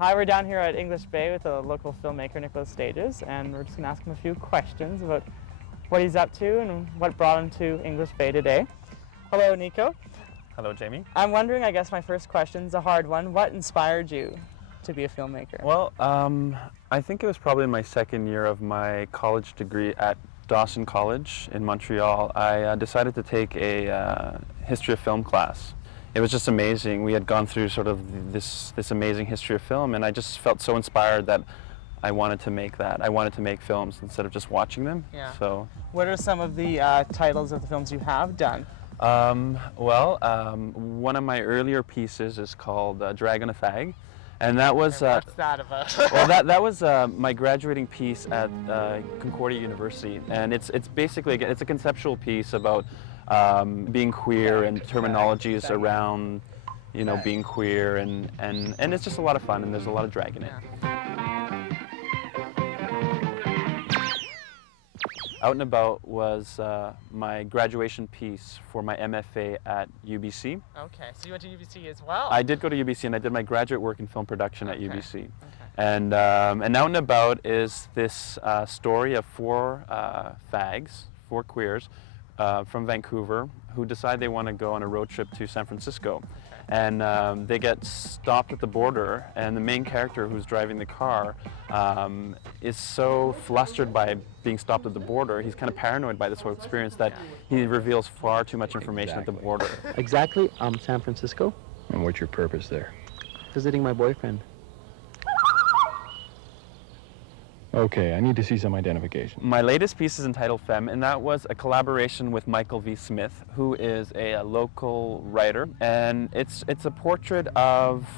Hi, we're down here at English Bay with a local filmmaker, Nicholas Stages, and we're just going to ask him a few questions about what he's up to and what brought him to English Bay today. Hello, Nico. Hello, Jamie. I'm wondering, I guess my first question's a hard one. What inspired you to be a filmmaker? Well, I think it was probably my second year of my college degree at Dawson College in Montreal. I decided to take a history of film class. It was just amazing. We had gone through sort of this amazing history of film, and I just felt so inspired that I wanted to make that. I wanted to make films instead of just watching them. Yeah. So, what are some of the titles of the films you have done? One of my earlier pieces is called Dragon a Fag, and that was What's that about? well, that was my graduating piece at Concordia University, and it's basically, again, it's a conceptual piece about being queer and terminologies around, you know, being queer, and it's just a lot of fun, and there's a lot of drag in it. Out and About was my graduation piece for my MFA at UBC. Okay, so you went to UBC as well? I did go to UBC, and I did my graduate work in film production at UBC. Okay. And Out and About is this story of four fags, four queers from Vancouver who decide they want to go on a road trip to San Francisco. Okay. And they get stopped at the border, and the main character who's driving the car is so flustered by being stopped at the border, he's kind of paranoid by this whole experience, that he reveals far too much information at the border. Exactly, San Francisco. And what's your purpose there? Visiting my boyfriend. Okay, I need to see some identification. My latest piece is entitled Femme, and that was a collaboration with Michael V. Smith, who is a local writer, and it's a portrait of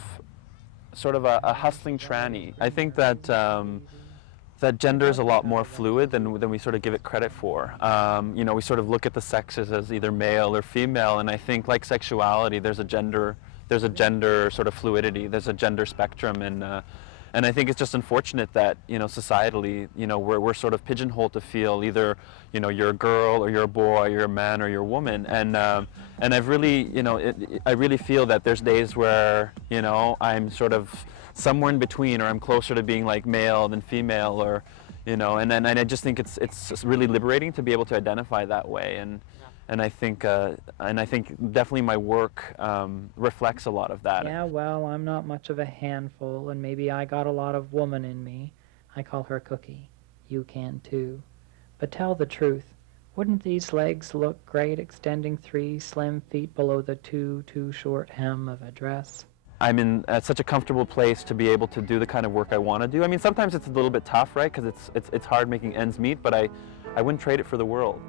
sort of a hustling tranny. I think that that gender is a lot more fluid than we sort of give it credit for. You know, we sort of look at the sexes as either male or female, and I think, like sexuality, there's a gender sort of fluidity, there's a gender spectrum, and I think it's just unfortunate that, you know, societally, you know, we're sort of pigeonholed to feel either, you know, you're a girl or you're a boy, you're a man or you're a woman, and I've really, you know, I really feel that there's days where, you know, I'm sort of somewhere in between, or I'm closer to being like male than female, or, you know, and I just think it's really liberating to be able to identify that way, and I think definitely my work reflects a lot of that. Yeah, well, I'm not much of a handful, and maybe I got a lot of woman in me. I call her Cookie. You can too. But tell the truth, wouldn't these legs look great extending 3 slim feet below the too short hem of a dress? I'm in such a comfortable place to be able to do the kind of work I want to do. I mean, sometimes it's a little bit tough, right? Because it's hard making ends meet, but I wouldn't trade it for the world.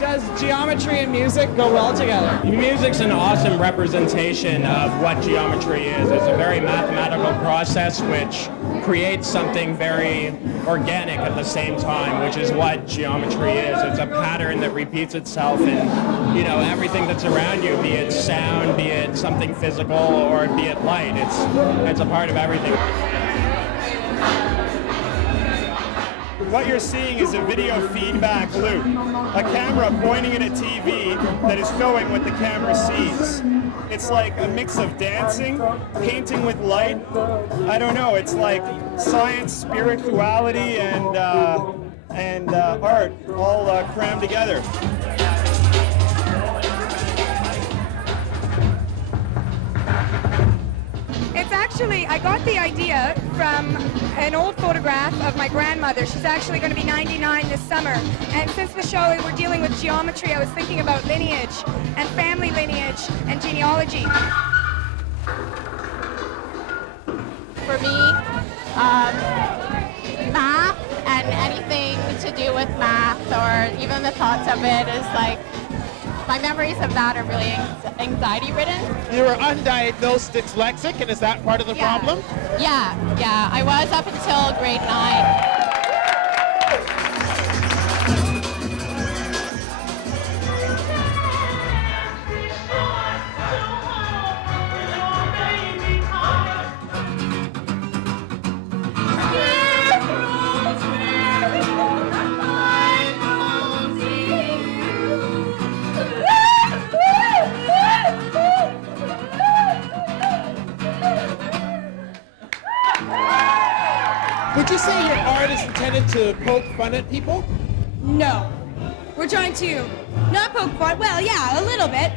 Does geometry and music go well together? Music's an awesome representation of what geometry is. It's a very mathematical process which creates something very organic at the same time, which is what geometry is. It's a pattern that repeats itself in, you know, everything that's around you, be it sound, be it something physical, or be it light. It's a part of everything. What you're seeing is a video feedback loop, a camera pointing at a TV that is showing what the camera sees. It's like a mix of dancing, painting with light. I don't know, it's like science, spirituality, and art all crammed together. Actually, I got the idea from an old photograph of my grandmother. She's actually going to be 99 this summer. And since the show we're dealing with geometry, I was thinking about lineage and family lineage and genealogy. For me, math and anything to do with math, or even the thoughts of it, is like, my memories of that are really anxiety-ridden. You were undiagnosed dyslexic, and is that part of the problem? Yeah. I was up until grade 9. Would you say your art is intended to poke fun at people? No. We're trying to not poke fun. Well, yeah, a little bit.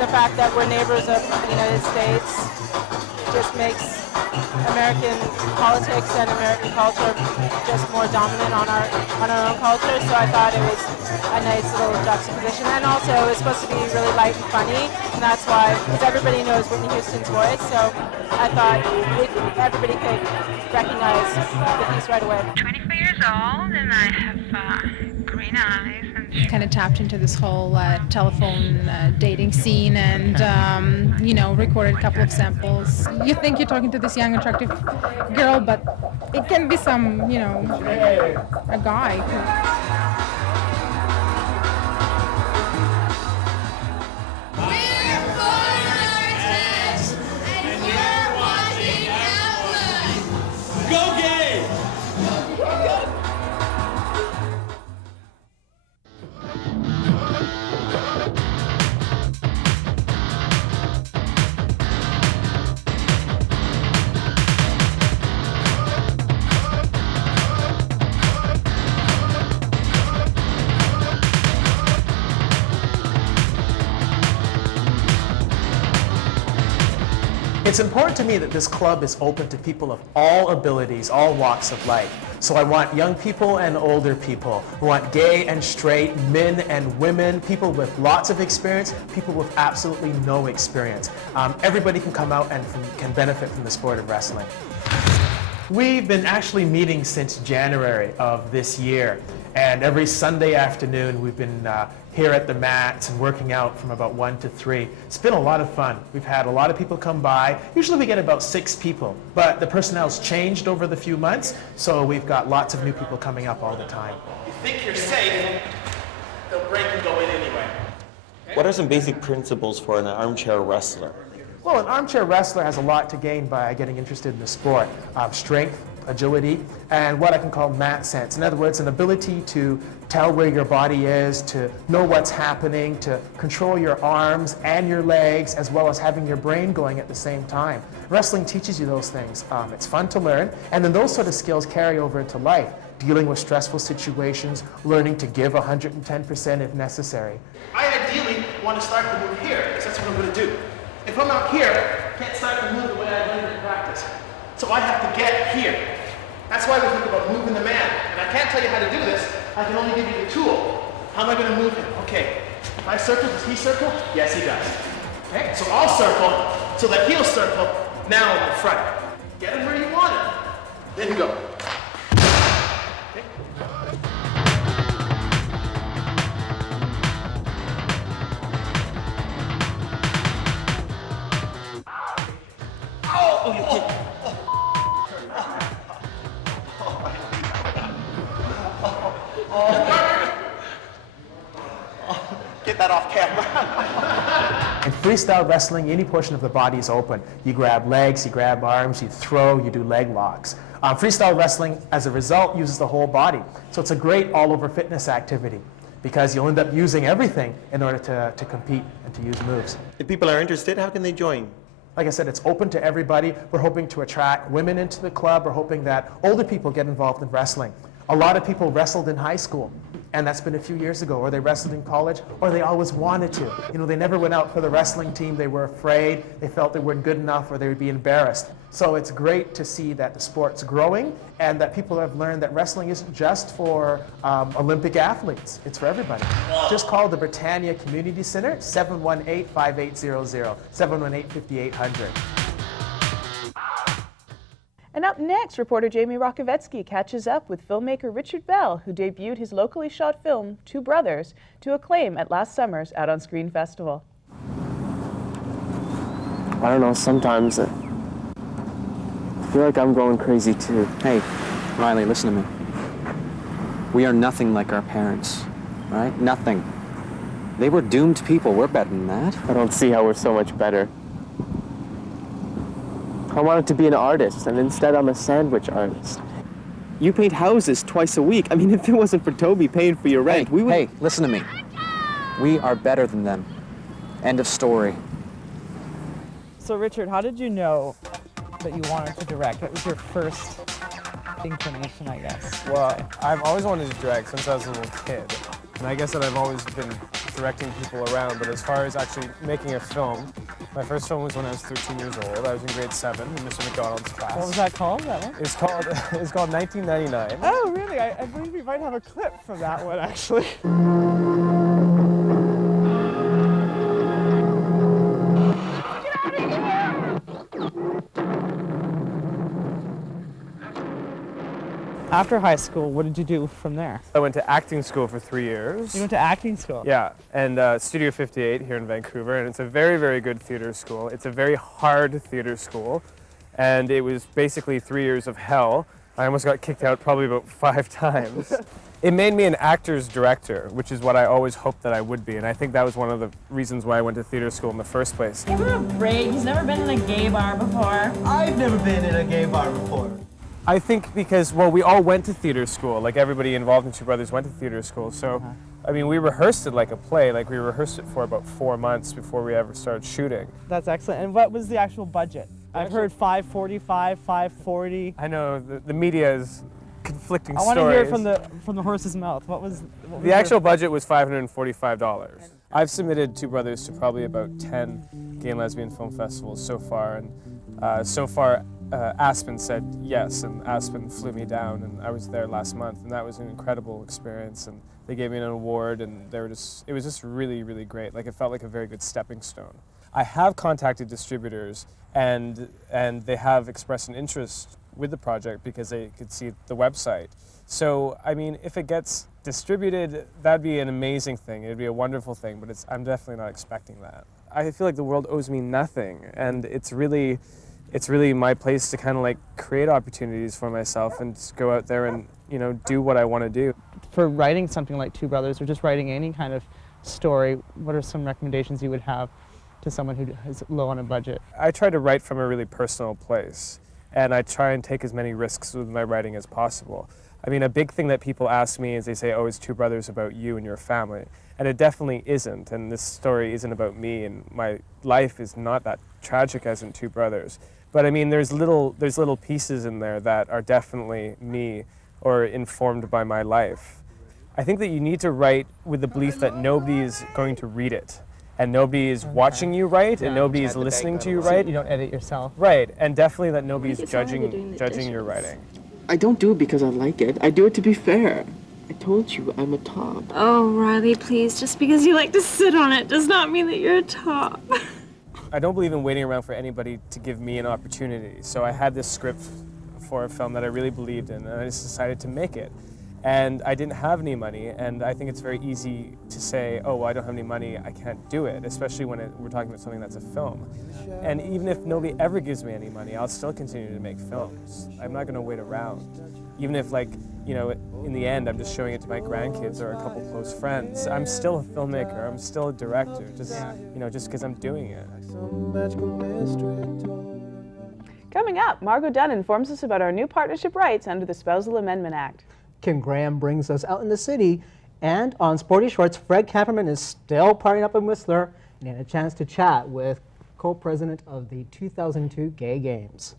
The fact that we're neighbors of the United States just makes American politics and American culture just more dominant on our own culture. So I thought it was a nice little juxtaposition, and also it's supposed to be really light and funny, and that's why, because everybody knows Whitney Houston's voice. So I thought everybody could recognize the piece right away. 24 years old, and I have green eyes. Kind of tapped into this whole telephone dating scene and, recorded a couple of samples. You think you're talking to this young, attractive girl, but it can be some, a guy. Go gay! It's important to me that this club is open to people of all abilities, all walks of life. So I want young people and older people. I want gay and straight, men and women, people with lots of experience, people with absolutely no experience. Everybody can come out and can benefit from the sport of wrestling. We've been actually meeting since January of this year. And every Sunday afternoon we've been here at the mats and working out from about 1 to 3. It's been a lot of fun. We've had a lot of people come by. Usually we get about 6 people, but the personnel's changed over the few months, so we've got lots of new people coming up all the time. You think you're safe, they'll break and go in anyway. What are some basic principles for an armchair wrestler? Well, an armchair wrestler has a lot to gain by getting interested in the sport. Strength, agility, and what I can call mat sense. In other words, an ability to tell where your body is, to know what's happening, to control your arms and your legs, as well as having your brain going at the same time. Wrestling teaches you those things. It's fun to learn, and then those sort of skills carry over into life. Dealing with stressful situations, learning to give 110% if necessary. I ideally want to start the move here, because that's what I'm going to do. If I'm out here, I can't start the move the way I learned in practice. So I have to get here. That's why we think about moving the man. And I can't tell you how to do this. I can only give you the tool. How am I going to move him? Okay. If I circle, does he circle? Yes, he does. Okay, so I'll circle so that he'll circle. Now I'm in front. Get him where you want him. Then you go. Okay. Get that off camera. In freestyle wrestling, any portion of the body is open. You grab legs, you grab arms, you throw, you do leg locks. Freestyle wrestling, as a result, uses the whole body. So it's a great all-over fitness activity because you'll end up using everything in order to compete and to use moves. If people are interested, how can they join? Like I said, it's open to everybody. We're hoping to attract women into the club. We're hoping that older people get involved in wrestling. A lot of people wrestled in high school, and that's been a few years ago, or they wrestled in college, or they always wanted to. You know, they never went out for the wrestling team. They were afraid, they felt they weren't good enough, or they would be embarrassed. So it's great to see that the sport's growing, and that people have learned that wrestling isn't just for Olympic athletes. It's for everybody. Just call the Britannia Community Center, 718-5800, 718-5800. And up next, reporter Jamie Rakovetsky catches up with filmmaker Richard Bell, who debuted his locally shot film, Two Brothers, to acclaim at last summer's Out on Screen Festival. I don't know, sometimes I feel like I'm going crazy too. Hey, Riley, listen to me. We are nothing like our parents, right? Nothing. They were doomed people. We're better than that. I don't see how we're so much better. I wanted to be an artist, and instead I'm a sandwich artist. You paint houses twice a week. I mean, if it wasn't for Toby paying for your rent, we would... Hey, listen to me. We are better than them. End of story. So Richard, how did you know that you wanted to direct? What was your first inclination, I guess? Well, I've always wanted to direct since I was a little kid. And I guess that I've always been directing people around, but as far as actually making a film, my first film was when I was 13 years old. I was in grade 7 in Mr. McDonald's class. What was that called, that one? It's called 1999. Oh, really? I believe we might have a clip from that one, actually. After high school, what did you do from there? I went to acting school for 3 years. You went to acting school? Yeah, and Studio 58 here in Vancouver, and it's a very, very good theater school. It's a very hard theater school, and it was basically 3 years of hell. I almost got kicked out probably about 5 times. It made me an actor's director, which is what I always hoped that I would be, and I think that was one of the reasons why I went to theater school in the first place. Give her a break. He's never been in a gay bar before. I've never been in a gay bar before. I think because, well, we all went to theater school, like everybody involved in Two Brothers went to theater school, so, I mean, we rehearsed it like a play, like we rehearsed it for about 4 months before we ever started shooting. That's excellent. And what was the actual budget? I've heard 545, 540. I know, the media is conflicting stories. I want to hear it from the horse's mouth. What was the actual budget was $545. I've submitted Two Brothers to probably about 10 gay and lesbian film festivals so far, and so far Aspen said yes, and Aspen flew me down, and I was there last month, and that was an incredible experience, and they gave me an award, and it was just really, really great. Like, it felt like a very good stepping stone. I have contacted distributors, and they have expressed an interest with the project because they could see the website. So, I mean, if it gets distributed, that'd be an amazing thing. It'd be a wonderful thing, but I'm definitely not expecting that. I feel like the world owes me nothing, and it's really my place to kind of like create opportunities for myself and just go out there and, you know, do what I want to do. For writing something like Two Brothers, or just writing any kind of story, what are some recommendations you would have to someone who is low on a budget? I try to write from a really personal place, and I try and take as many risks with my writing as possible. I mean, a big thing that people ask me is they say, oh, it's Two Brothers about you and your family. And it definitely isn't, and this story isn't about me, and my life is not that tragic as in Two Brothers. But I mean, there's little pieces in there that are definitely me or informed by my life. I think that you need to write with the belief that nobody is going to read it, and nobody is watching you write, and nobody is listening to you write. You don't edit yourself. Right, and definitely that nobody's judging your writing. I don't do it because I like it. I do it to be fair. I told you I'm a top. Oh, Riley, please. Just because you like to sit on it does not mean that you're a top. I don't believe in waiting around for anybody to give me an opportunity. So I had this script for a film that I really believed in, and I just decided to make it. And I didn't have any money, and I think it's very easy to say, oh, well, I don't have any money, I can't do it, especially when we're talking about something that's a film. And even if nobody ever gives me any money, I'll still continue to make films. I'm not going to wait around. Even if, like, you know, in the end, I'm just showing it to my grandkids or a couple close friends. I'm still a filmmaker, I'm still a director, just, you know, just because I'm doing it. Coming up, Margot Dunn informs us about our new partnership rights under the Spousal Amendment Act. Kim Graham brings us out in the city, and on Sporty Shorts, Fred Kamperman is still partying up in Whistler, and he had a chance to chat with co-president of the 2002 Gay Games.